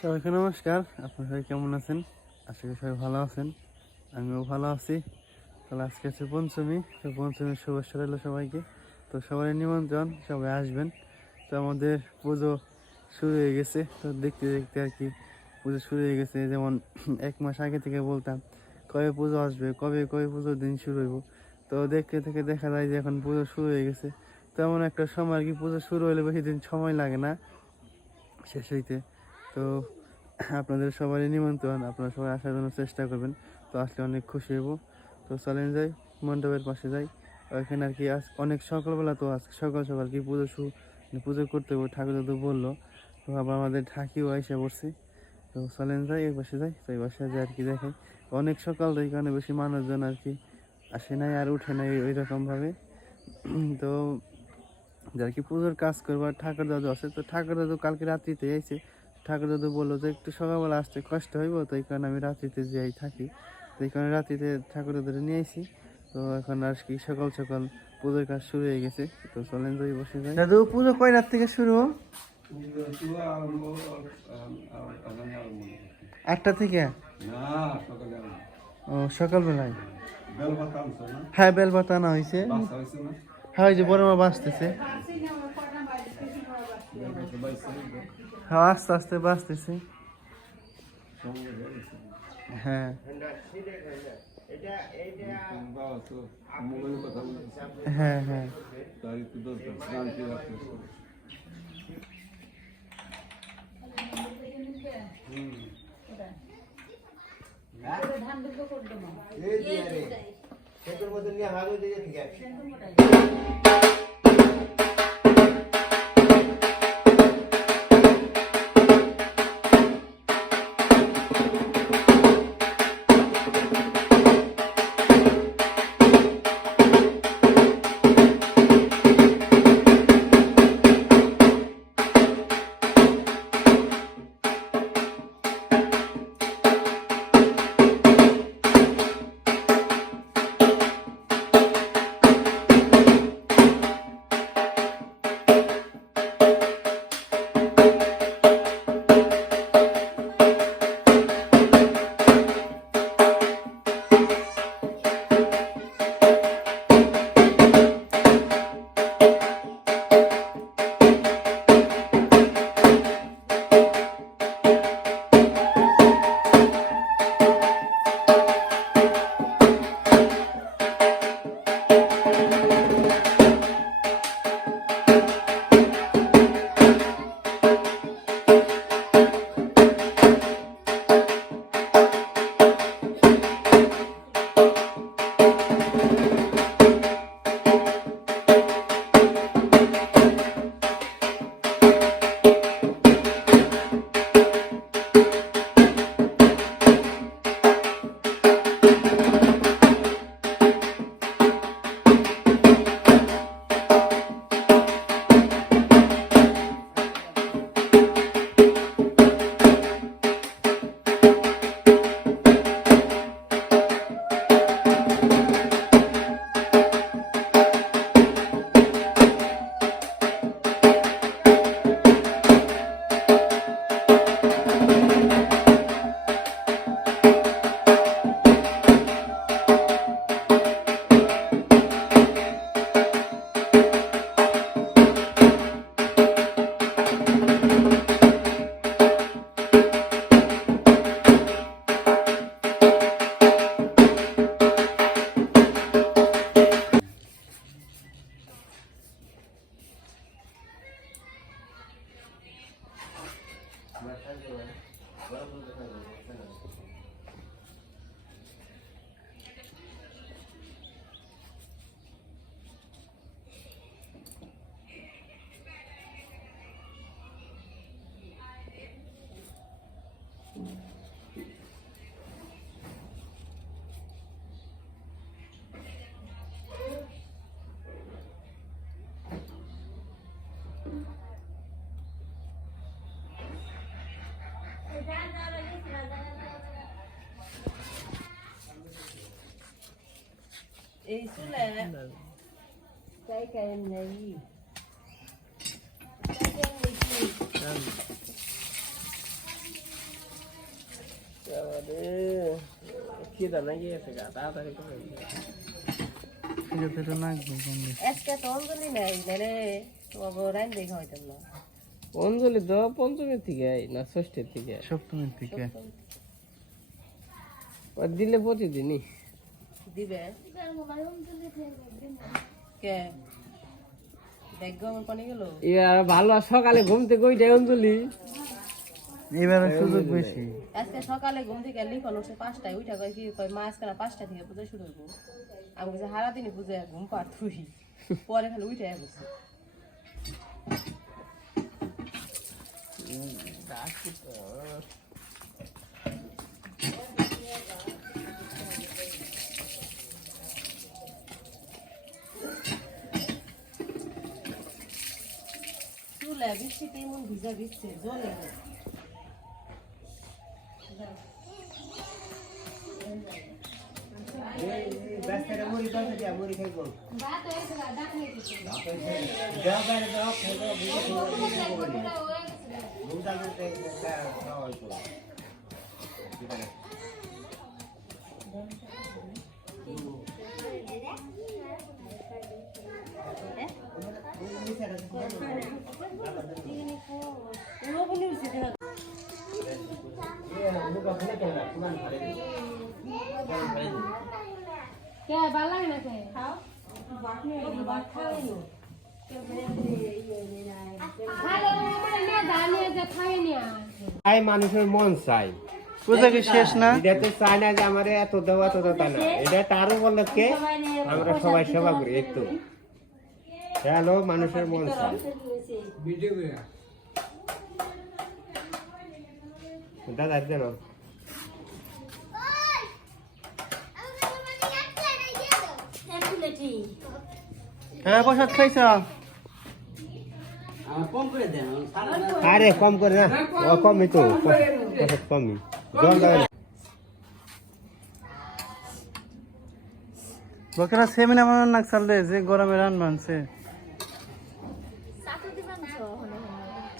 সবাইকে নমস্কার, আপনারা সবাই কেমন আছেন? আশা করি সবাই ভালো আছেন। আমিও ভালো আছি। তাহলে আজকে আছে পঞ্চমী, তো পঞ্চমীর শুভেচ্ছা রইল সবাইকে। তো সবাই নিমন্ত্রণ, সবাই আসবেন। তো আমাদের পুজো শুরু হয়ে গেছে। তো দেখতে দেখতে আর কি পুজো শুরু হয়ে গেছে। যেমন এক মাস আগে থেকে বলতাম, কবে পুজো আসবে, কবে কবে পুজোর দিন শুরু হইব? তো দেখতে থেকে দেখা যায় যে এখন পুজো শুরু হয়ে গেছে। তেমন একটা সময় আর কি পুজো শুরু হলে বেশি দিন সময় লাগে না শেষ হইতে। তো আপনাদের সবারই নিমন্ত্রণ, আপনারা সবাই আসার জন্য চেষ্টা করবেন। তো আসলে অনেক খুশি হব তো চলেন যাই, মণ্ডপের পাশে যাই। ওইখানে আর কি আজ অনেক সকালবেলা তো আজকে সকাল সকাল কি পুজো শু মানে পুজো করতে হবে, ঠাকুর দাদু বলল। তো আবার আমাদের ঠাকিও এসে পড়ছে। তো চলেন যাই, এই পাশে যাই তো এই পাশে যাই আর কি দেখাই অনেক সকাল তো কারণে বেশি মানুষজন আর কি আসে নাই আর উঠে নাই ওই রকমভাবে তো যার কি পুজোর কাজ করব আর ঠাকুর দাদু আছে, তো ঠাকুর দাদু কালকে রাত্রিতে আইছে। ঠাকুর দাদু বলল যে একটু সকালবেলা আসতে কষ্ট হইব তো এই কারণে আমি রাত্রিতে যাই থাকি। তো এই কারণে রাত্রিতে ঠাকুর দাদুরে নিয়ে আইছি। তো এখন আর কি সকাল সকাল পুজোর কাজ শুরু হয়ে গেছে। তো চলেন যাই বসে যাই। দাদু পুজো কয় রাত থেকে শুরু? আটটা থেকে? না সকালে আরম্ভ। ও সকালবেলায়? বেল পাতা আনছো না? হ্যাঁ বেল পাতা আনা হয়েছে? হ্যাঁ ওই যে বড় মা বাঁচতেছে। হ্যাঁ আস্তে আস্তে বাঁচতেছে হয়ে। হ্যাঁ। হ্যাঁ হ্যাঁ এই চুলে তাই কারেন নাই তাই কারেন নাই খিদা না গিয়েছে গা তাড়াতাড়ি করে ঠিক আছে এটা নাকবো কম বেশি। আজকে তো অঞ্জলি নাই নারে তোমাকে রাইন দেখে হইতাম না অঞ্জলি তো পঞ্চমীর থেকে না ষষ্ঠীর থেকে। সপ্তমীর থেকে। ও দিলে প্রতিদিনই। দিবে? কে? এবার ভালো সকালে ঘুম থেকে অঞ্জলি। এবারে সুযোগ বেশি। আজকে সকালে ঘুম থেকে লিখন উঠছে পাঁচটায় উঠা কয় কি কয় মা আজকে পাঁচটা থেকে পুজো শুরু হইব। আমি বলছি হারা দিনই পুজো ঘুম পার তুই পরে খালি উঠে leviți și pe un vis-a-vis sezonele. ભાત હોય તો દાદા ને જવાબ বৃষ্টিতে এমন ভিজা ভিজছে জলে ওগুলো উঠছে দেখা চাই মানুষের মন চাই। পূজা কি শেষ না? এটা তো চাই না যে আমার এত দেওয়া এত তা না। এটা তারও বলল কে? আমরা সবাই সেবা করি হ্যালো মানুষের মন চাই। দাদা হ্যাঁ প্রসাদ খাইছ? আরে কম করে না। ও কমই তো। কমই। জল সেমিনা মনে নাক চাললে যে গরমে রান বানছে।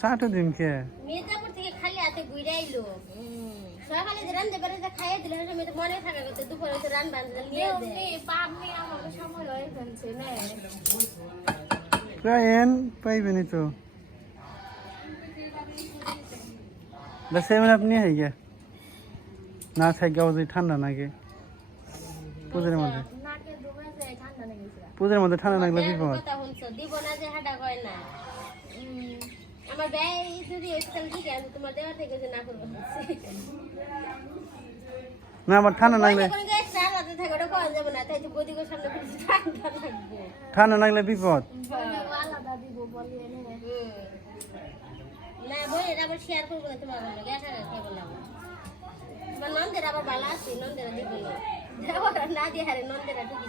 চাটু দিন কে? মির্জাপুর থেকে খালি হাতে ঘুরে আইলো। সকালে যে রান্ধতে পারে যে খাইয়ে দিলে মনে থাকা করতে দুপুরে তো রান বান্ধলে নিয়ে দেয় এন পাইবেনি তো সেমিনা আপনি হাই গে না থাকি যদি ঠান্ডা নাগে পুজোর মধ্যে পুজোর মধ্যে ঠান্ডা লাগলে কথা শুনছো দিব না যে হাঁটা কয় না আমার ব্যয় যদি ওই তাহলে ঠিক আছে তোমার দেওয়ার থেকে না করব। না আমার ঠান্ডা লাগলে ঠান্ডা লাগলে বিপদ। নন্দের আবার ভালো আছে নন্দেরা দিব না। না দিয়ে হারে নন্দেরা ঢুকি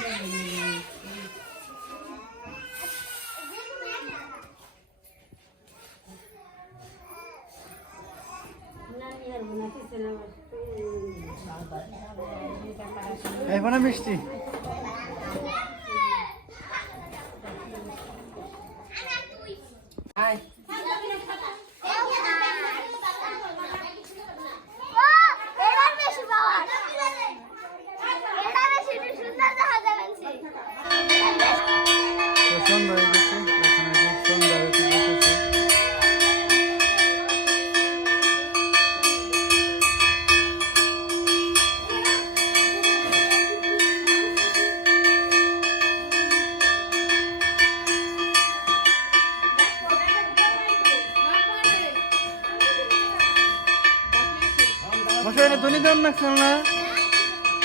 তো ধরুন নাচছেন না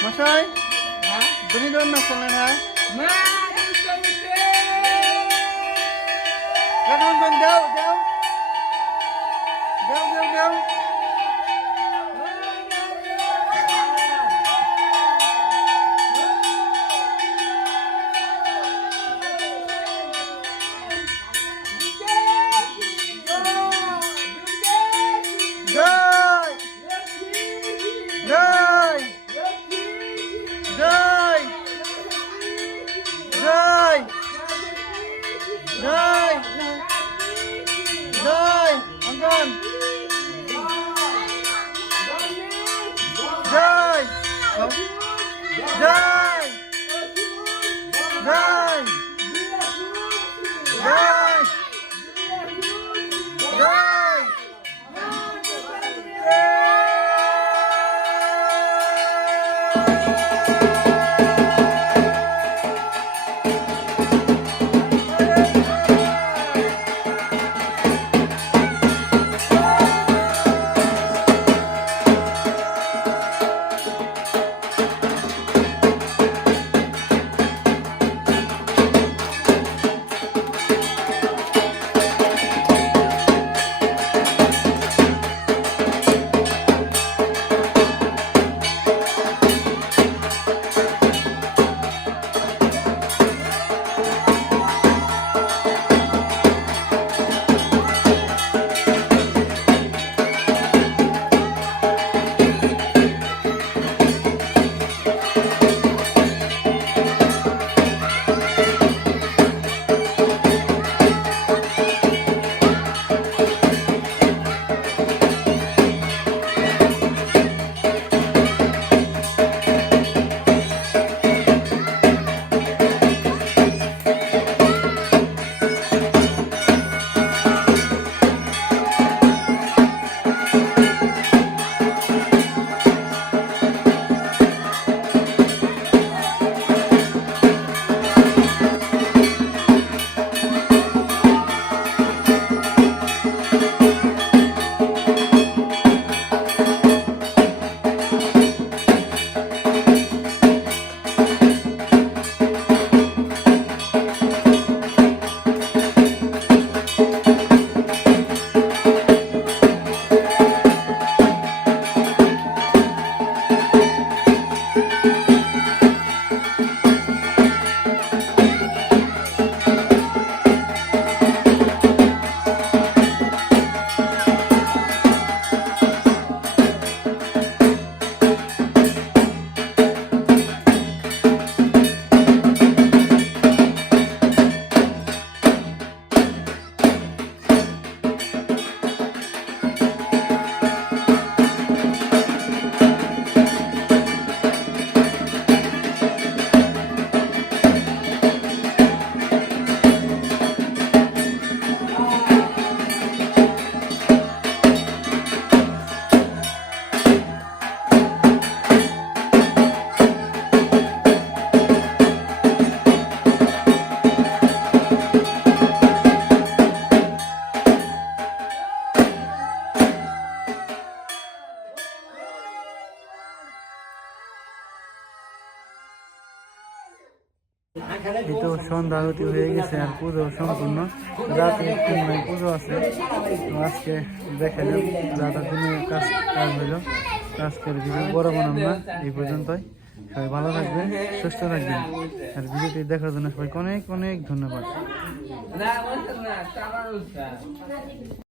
মশাই? ধনী ধরুন নাচছেন না দেও দেও। দেও দেও দাও। জয় এই তো সন্ধ্যা আরতি হয়ে গেছে আর পুজো সম্পূর্ণ। রাতে তিন মাই পুজো আছে। আজকে দেখালাম রাতের দিনে কাজ কাজ হইল। আজকের ভিডিও বড় বানাম না এই পর্যন্তই। সবাই ভালো থাকবেন, সুস্থ থাকবেন। আর ভিডিওটি দেখার জন্য সবাইকে অনেক অনেক ধন্যবাদ।